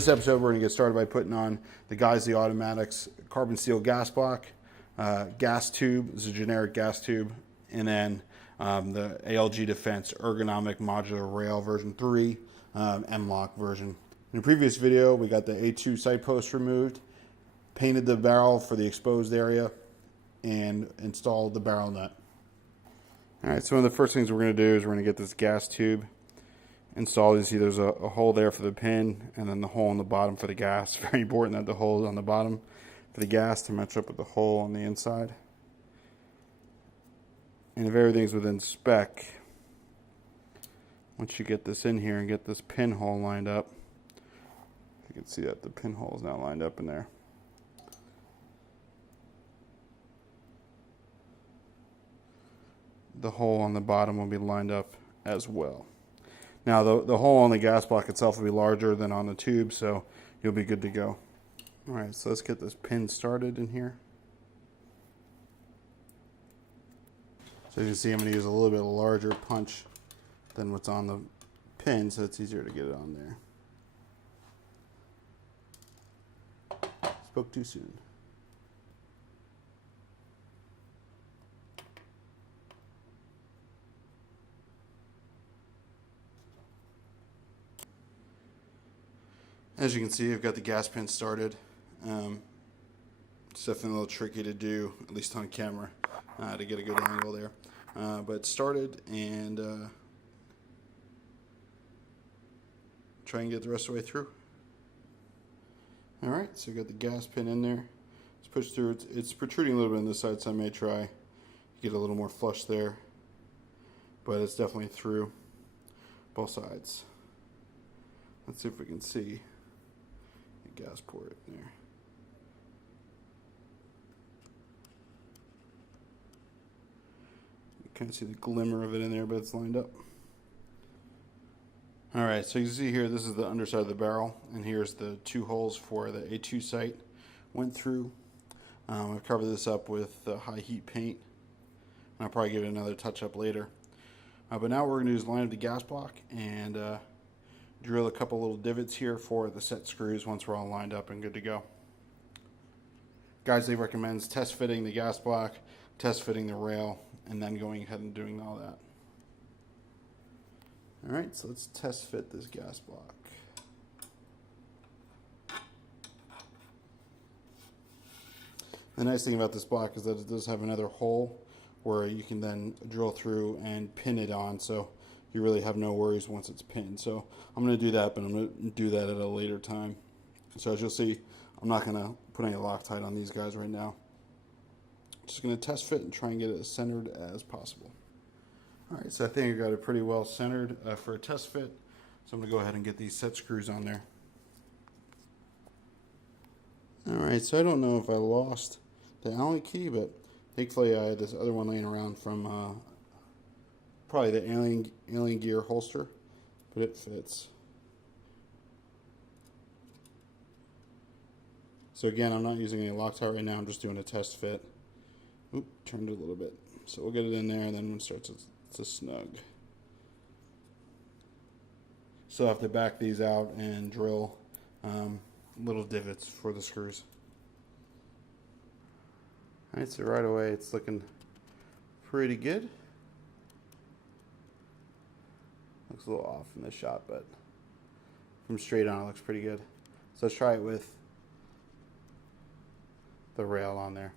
this episode, we're going to get started by putting on the Geissele Automatics carbon steel gas block, gas tube. This is a generic gas tube. And then the ALG Defense ergonomic modular rail version 3, M-lock version. In the previous video, we got the A2 sight post removed, painted the barrel for the exposed area, and installed the barrel nut. All right, so one of the first things we're going to do is we're going to get this gas tube installed. You see there's a hole there for the pin, and then the hole on the bottom for the gas. Very important that the hole is on the bottom for the gas to match up with the hole on the inside. And if everything's within spec, once you get this in here and get this pinhole lined up, you can see that the pinhole is now lined up in there. The hole on the bottom will be lined up as well. Now the hole on the gas block itself will be larger than on the tube, so you'll be good to go. All right, so let's get this pin started in here. So as you can see, I'm going to use a little bit larger punch than what's on the pin, so it's easier to get it on there. Spoke too soon. As you can see, I've got the gas pin started. It's definitely a little tricky to do, at least on camera, to get a good angle there. But it started, and try and get the rest of the way through. All right, so we got the gas pin in there. Let's push through. It's protruding a little bit on this side, so I may try to get a little more flush there. But it's definitely through both sides. Let's see if we can see the gas port in there. You kind of see the glimmer of it in there, but it's lined up. All right, so you can see here, this is the underside of the barrel, and here's the two holes for the A2 sight went through. I've covered this up with high heat paint, and I'll probably give it another touch up later. But now what we're going to do is line up the gas block and drill a couple little divots here for the set screws once we're all lined up and good to go. Geissele recommends test fitting the gas block, test fitting the rail, and then going ahead and doing all that. All right, so let's test fit this gas block. The nice thing about this block is that it does have another hole where you can then drill through and pin it on, so you really have no worries once it's pinned. So I'm going to do that, but I'm going to do that at a later time. So as you'll see, I'm not going to put any Loctite on these guys right now. Just going to test fit and try and get it as centered as possible. All right, so I think I got it pretty well centered for a test fit. So I'm going to go ahead and get these set screws on there. All right, so I don't know if I lost the Allen key, but thankfully I had this other one laying around from probably the Alien Gear holster, but it fits. So again, I'm not using any Loctite right now. I'm just doing a test fit. Oop, turned it a little bit. So we'll get it in there, and then when it starts to snug. So I have to back these out and drill little divots for the screws. All right, so right away it's looking pretty good. Looks a little off in this shot, but from straight on it looks pretty good. So let's try it with the rail on there.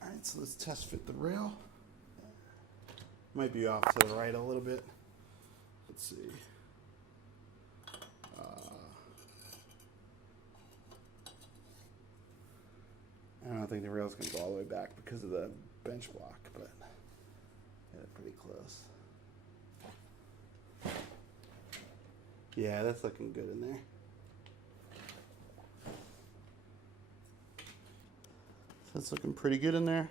All right, so let's test fit the rail. Might be off to the right a little bit. Let's see. I don't think the rail's going to go all the way back because of the bench block, but yeah, pretty close. Yeah, that's looking good in there. So it's looking pretty good in there.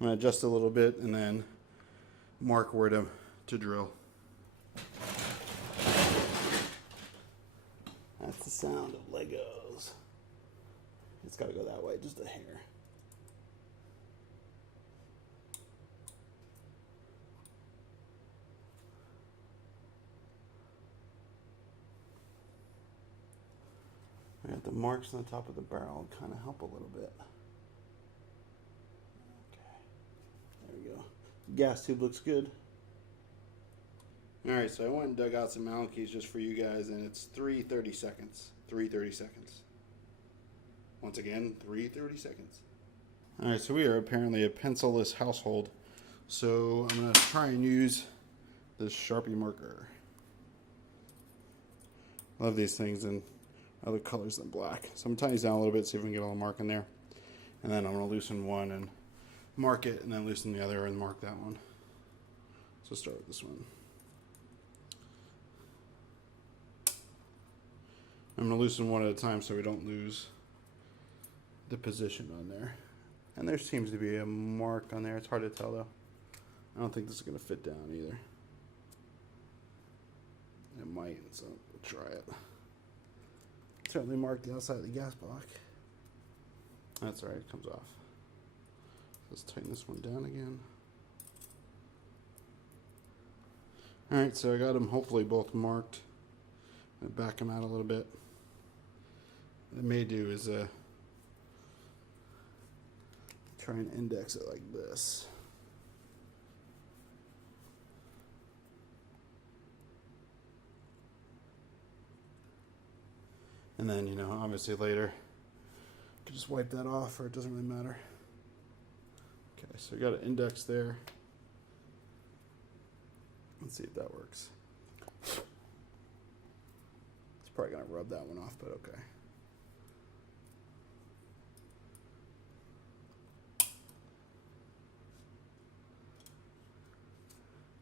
I'm going to adjust a little bit and then mark where to drill. That's the sound of Legos. It's got to go that way, just a hair. the marks on the top of the barrel kind of help a little bit. Okay, there we go. Gas tube looks good. All right, so I went and dug out some Allen keys just for you guys, and it's 3:30 seconds. 3:30 seconds. Once again, 3:30 seconds. All right, so we are apparently a pencil-less household, so I'm gonna try and use this Sharpie marker. Love these things in other colors than black. So I'm gonna tighten these down a little bit, see if we can get all the mark in there. And then I'm gonna loosen one and mark it, and then loosen the other and mark that one. So start with this one. I'm gonna loosen one at a time so we don't lose the position on there. And there seems to be a mark on there. It's hard to tell though. I don't think this is gonna fit down either. It might, so we'll try it. Certainly mark the outside of the gas block. That's all right, it comes off. Let's tighten this one down again. All right, so I got them hopefully both marked. I'm gonna back them out a little bit. What I may do is try and index it like this. And then, you know, obviously later, you can just wipe that off, or it doesn't really matter. Okay, so we got an index there. Let's see if that works. It's probably gonna rub that one off, but okay.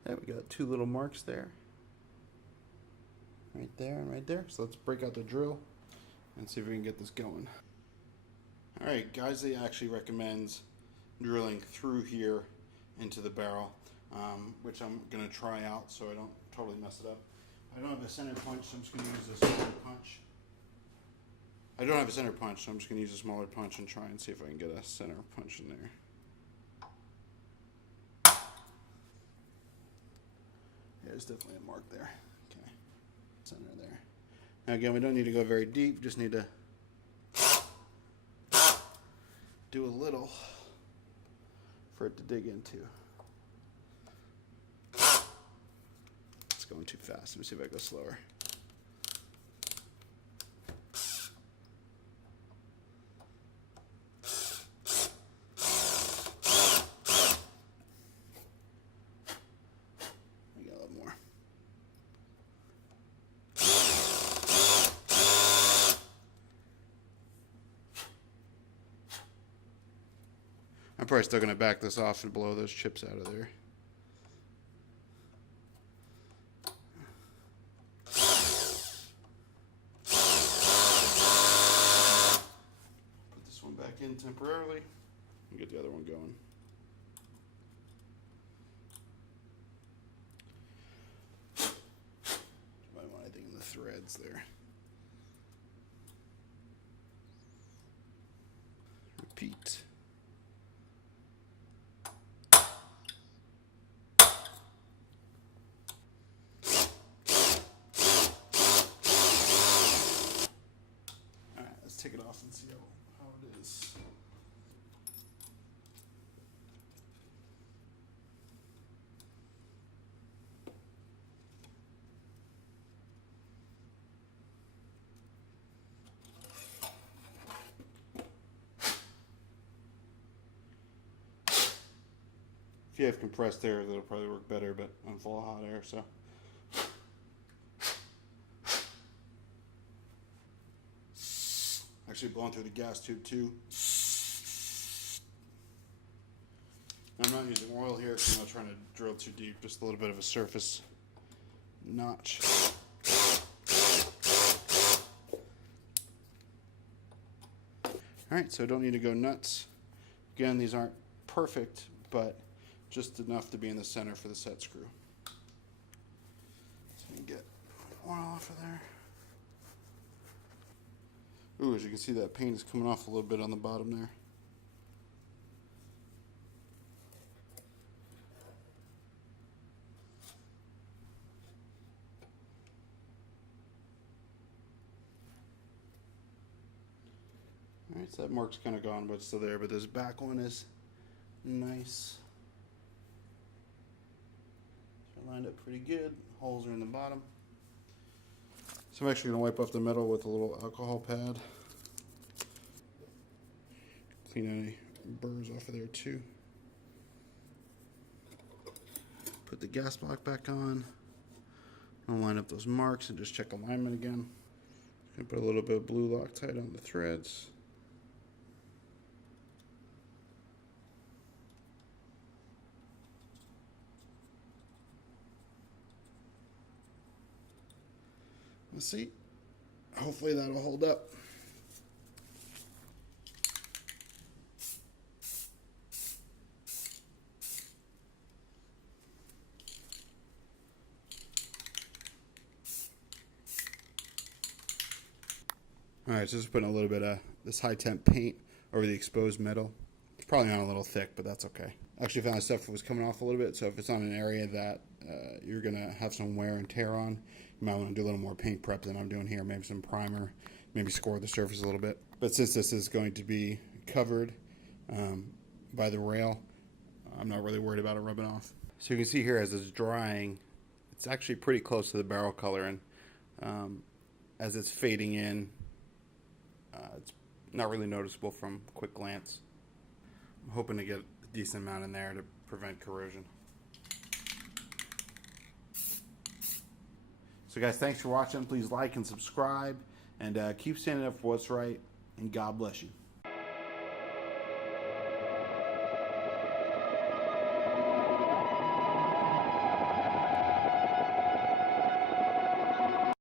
Yeah, we got two little marks there. Right there and right there. So let's break out the drill and see if we can get this going. All right, Geissele actually recommends drilling through here into the barrel, which I'm gonna try out so I don't totally mess it up. I don't have a center punch, so I'm just gonna use a smaller punch. I don't have a center punch, so I'm just gonna use a smaller punch and try and see if I can get a center punch in there. Yeah, there's definitely a mark there. Okay, center there. Now again, we don't need to go very deep, just need to do a little for it to dig into. It's going too fast. Let me see if I go slower. I got a little more. I'm probably still going to back this off and blow those chips out of there. Put this one back in temporarily and get the other one going. Might want anything in the threads there. Repeat. Take it off and see how it is. If you have compressed air, that'll probably work better, but I'm full of hot air, so. Actually blowing through the gas tube too. I'm not using oil here because I'm not trying to drill too deep, just a little bit of a surface notch. Alright, so I don't need to go nuts. Again, these aren't perfect, but just enough to be in the center for the set screw. So we can get oil off of there. Ooh, as you can see, that paint is coming off a little bit on the bottom there. Alright, so that mark's kind of gone, but it's still there. But this back one is nice. So lined up pretty good. Holes are in the bottom. So I'm actually going to wipe off the metal with a little alcohol pad. Clean any burrs off of there too. Put the gas block back on. I'll line up those marks and just check alignment again. Gonna put a little bit of blue Loctite on the threads. Let's see. Hopefully that'll hold up. Alright, so just putting a little bit of this high temp paint over the exposed metal. It's probably not a little thick, but that's okay. Actually found stuff was coming off a little bit, so if it's on an area that you're going to have some wear and tear on, you might want to do a little more paint prep than I'm doing here. Maybe some primer, maybe score the surface a little bit. But since this is going to be covered by the rail, I'm not really worried about it rubbing off. So you can see here as it's drying, it's actually pretty close to the barrel color, and as it's fading in, it's not really noticeable from quick glance. I'm hoping to get a decent amount in there to prevent corrosion. So guys, thanks for watching. Please like and subscribe, and keep standing up for what's right, and God bless you.